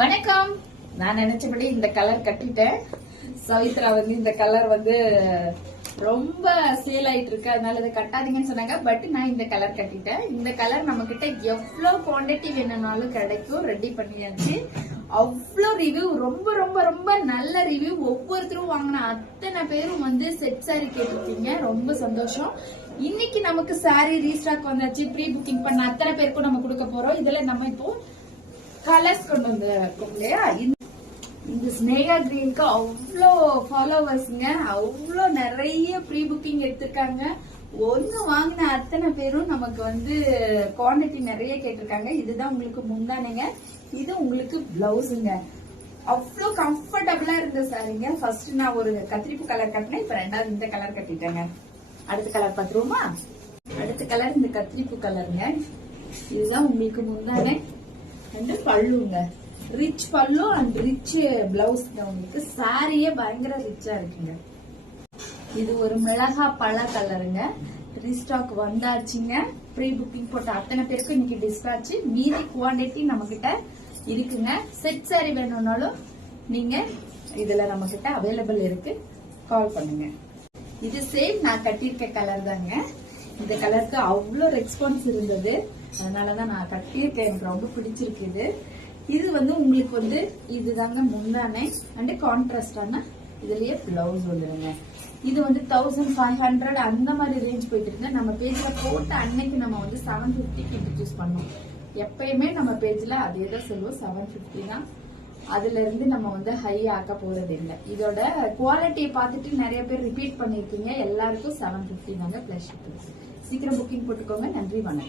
வணக்கம். நான் நினைச்சபடி இந்த கலர் கட்டிட்டேன். சவித்ரா இந்த கலர் ரொம்ப சேல் ஆயிட்டு இருக்கு, அதனால இதை கட்டாதீங்கன்னு சொன்னாங்க. பட் நான் இந்த கலர் கட்டிட்டேன். இந்த கலர் நம்ம கிட்ட எவ்வளவு குவான்டிட்டி வேணும்னாலும் கிடைக்கும். ரெடி பண்ணியாச்சு. அவ்வளோ ரிவ்யூ, ரொம்ப ரொம்ப ரொம்ப நல்ல ரிவ்யூ. ஒவ்வொருத்தரும் வாங்கின அத்தனை பேரும் செட் சாரி கேட்டிருக்கீங்க. ரொம்ப சந்தோஷம். இன்னைக்கு நமக்கு சாரி ரீஸ்டாக் வந்தாச்சு. ப்ரீ புக்கிங் பண்ண அத்தனை பேருக்கும் நம்ம கொடுக்க போறோம். இதுல நம்ம இப்போ கலர்ஸ் கொண்டு வந்திருக்கோம் இல்லையா. இந்த ஸ்னேகா கிரீனுக்கு அவ்வளோ ஃபாலோவர்ஸ்ங்க, அவ்வளோ நிறைய ப்ரீ புக்கிங் எடுத்திருக்காங்க. ஒண்ணு வாங்கின அத்தனை பேரும் நமக்கு குவான்டிட்டி நிறைய கேட்டிருக்காங்க. இதுதான் உங்களுக்கு முந்தானைங்க, இது உங்களுக்கு பிளவுஸுங்க. அவ்வளோ கம்ஃபர்டபுளா இருந்த சாரிங்க. ஃபர்ஸ்ட் நான் ஒரு கத்திரிப்பு கலர் கட்டினேன், இப்ப ரெண்டாவது இந்த கலர் கட்டிட்டேங்க. அடுத்த கலர் பாத்துருவோமா? அடுத்த கலர் இந்த கத்திரிப்பு கலருங்க. இதுதான் உங்களுக்கு முந்தானை அண்ட் பல்லுங்க. ரிச் பல்லு அண்ட் ரிச் பிளவுஸ். உங்களுக்கு சாரியே பயங்கர ரிச்சா இருக்குங்க. இது ஒரு மிளகா பழ கலருங்க. ரீஸ்டாக் வந்தாச்சுங்க. ப்ரீ புக்கிங் போட்ட அத்தனை பேருக்கு இன்னைக்கு டிஸ்பாட்ச். மீதி குவான்டிட்டி நம்ம கிட்ட இருக்குங்க. செட் சாரி வேணும்னாலும் நீங்க இதுல நம்ம கிட்ட அவைலபிள் இருக்கு, கால் பண்ணுங்க. இது சேம் நான் கட்டியிருக்க கலர் தாங்க. இந்த கலருக்கு அவ்வளோ ரெஸ்பான்ஸ் இருந்தது, அதனாலதான் நான் கட்டியிருக்கேன். எனக்கு ரொம்ப பிடிச்சிருக்கு. இது உங்களுக்கு இதுதாங்க முந்தானை அண்ட் கான்ட்ராஸ்டான இதுலயே பிளவுஸ் வந்துருங்க. இது 1500 அந்த மாதிரி ரேஞ்ச் போயிட்டு இருக்கு. நம்ம பேஜ்ல போட்ட அன்னைக்கு நம்ம 750 இன்ட்ரடியூஸ் பண்ணோம். எப்பயுமே நம்ம பேஜ்ல அதே தான் சொல்லுவோம், 750 தான். அதுல இருந்து நம்ம ஹை ஆக்க போறது இல்லை. இதோட குவாலிட்டியை பார்த்துட்டு நிறைய பேர் ரிப்பீட் பண்ணிருக்கீங்க. எல்லாருக்கும் 750 தாங்க பிளஸ். சீக்கிரம் புக்கிங் போட்டுக்கோங்க. நன்றி, வணக்கம்.